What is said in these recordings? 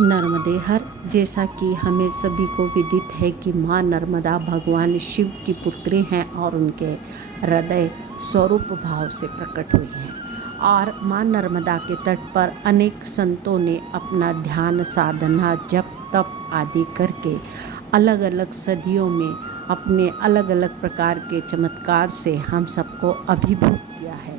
नर्मदे हर। जैसा कि हमें सभी को विदित है कि माँ नर्मदा भगवान शिव की पुत्री हैं और उनके हृदय स्वरूप भाव से प्रकट हुई हैं। और माँ नर्मदा के तट पर अनेक संतों ने अपना ध्यान, साधना, जप, तप आदि करके अलग अलग सदियों में अपने अलग अलग प्रकार के चमत्कार से हम सबको अभिभूत किया है।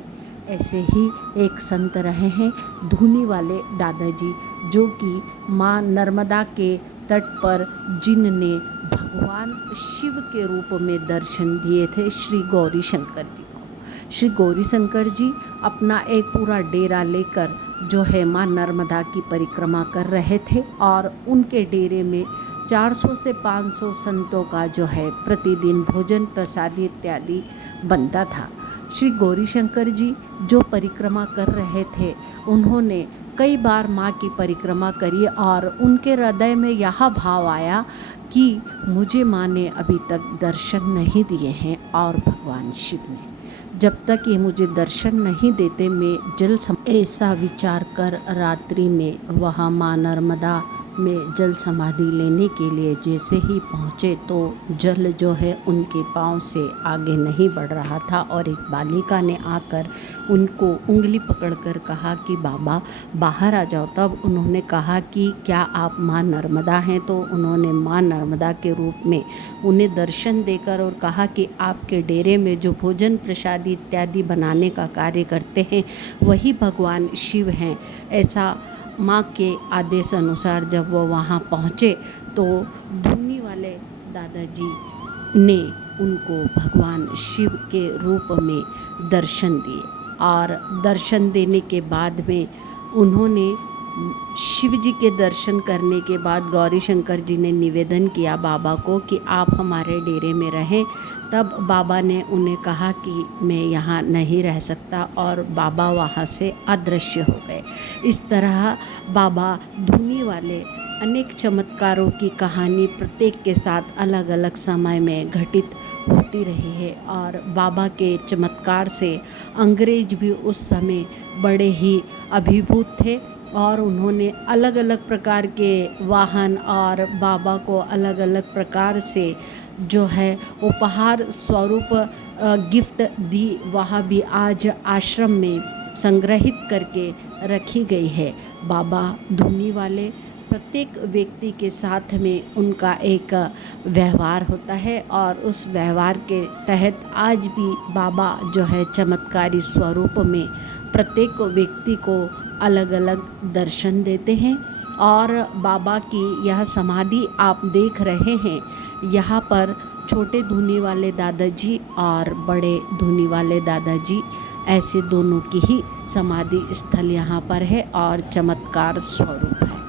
ऐसे ही एक संत रहे हैं धूनी वाले दादाजी, जो कि माँ नर्मदा के तट पर जिनने भगवान शिव के रूप में दर्शन दिए थे श्री गौरी शंकर जी को। श्री गौरी शंकर जी अपना एक पूरा डेरा लेकर जो है माँ नर्मदा की परिक्रमा कर रहे थे और उनके डेरे में 400 से 500 संतों का जो है प्रतिदिन भोजन प्रसादी इत्यादि बनता था। श्री गौरी शंकर जी जो परिक्रमा कर रहे थे, उन्होंने कई बार माँ की परिक्रमा करी और उनके हृदय में यह भाव आया कि मुझे माँ ने अभी तक दर्शन नहीं दिए हैं और भगवान शिव ने जब तक ये मुझे दर्शन नहीं देते मैं ऐसा विचार कर रात्रि में वह माँ नर्मदा में जल समाधि लेने के लिए जैसे ही पहुँचे तो जल जो है उनके पाँव से आगे नहीं बढ़ रहा था और एक बालिका ने आकर उनको उंगली पकड़कर कहा कि बाबा बाहर आ जाओ। तब उन्होंने कहा कि क्या आप माँ नर्मदा हैं? तो उन्होंने माँ नर्मदा के रूप में उन्हें दर्शन देकर और कहा कि आपके डेरे में जो भोजन प्रसादी इत्यादि बनाने का कार्य करते हैं वही भगवान शिव हैं। ऐसा माँ के आदेश अनुसार जब वो वहाँ पहुँचे तो धूनी वाले दादाजी ने उनको भगवान शिव के रूप में दर्शन दिए और दर्शन देने के बाद में उन्होंने शिव जी के दर्शन करने के बाद गौरी शंकर जी ने निवेदन किया बाबा को कि आप हमारे डेरे में रहें। तब बाबा ने उन्हें कहा कि मैं यहाँ नहीं रह सकता और बाबा वहाँ से अदृश्य हो गए। इस तरह बाबा धूनी वाले अनेक चमत्कारों की कहानी प्रत्येक के साथ अलग अलग समय में घटित होती रही है और बाबा के चमत्कार से अंग्रेज भी उस समय बड़े ही अभिभूत थे और उन्होंने अलग अलग प्रकार के वाहन और बाबा को अलग अलग प्रकार से जो है उपहार स्वरूप गिफ्ट दी। वह भी आज आश्रम में संग्रहित करके रखी गई है। बाबा धूनी वाले प्रत्येक व्यक्ति के साथ में उनका एक व्यवहार होता है और उस व्यवहार के तहत आज भी बाबा जो है चमत्कारी स्वरूप में प्रत्येक व्यक्ति को अलग अलग दर्शन देते हैं। और बाबा की यह समाधि आप देख रहे हैं, यहाँ पर छोटे धूनी वाले दादाजी और बड़े धूनी वाले दादाजी ऐसे दोनों की ही समाधि स्थल यहाँ पर है और चमत्कार स्वरूप है।